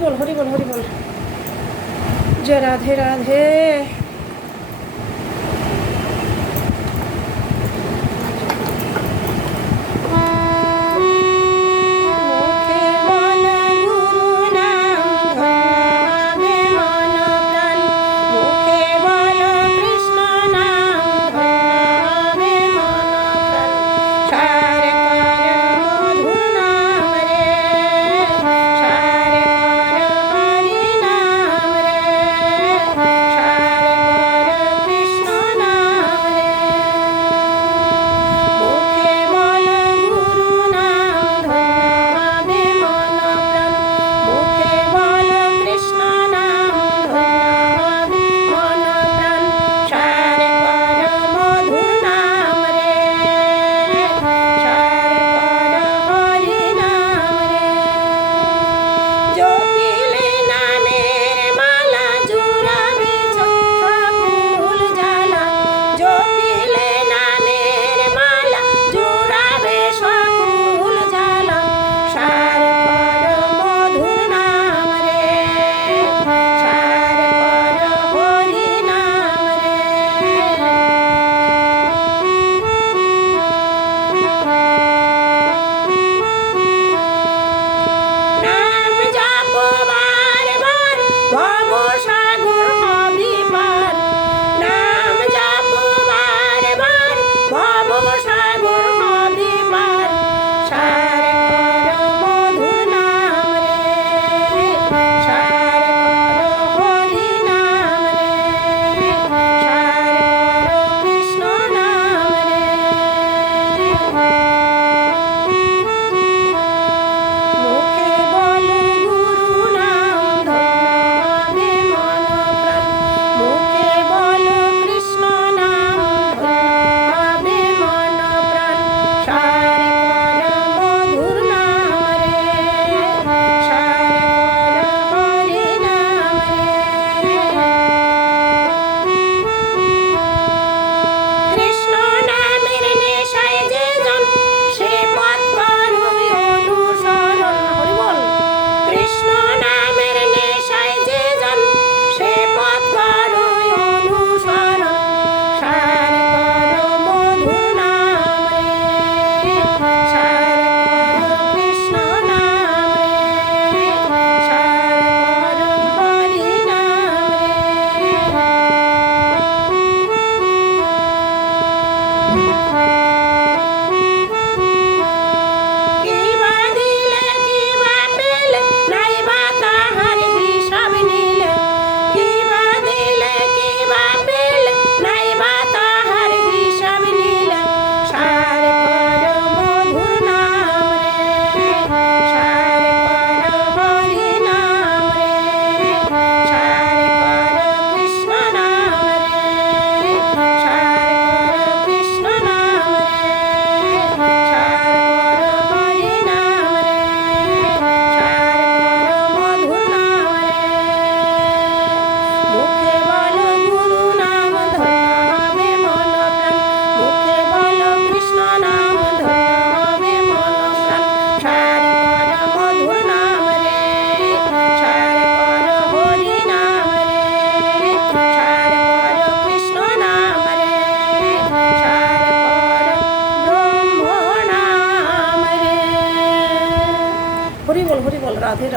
বল হরিবল বল বল। জয় Radhe Radhe.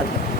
out.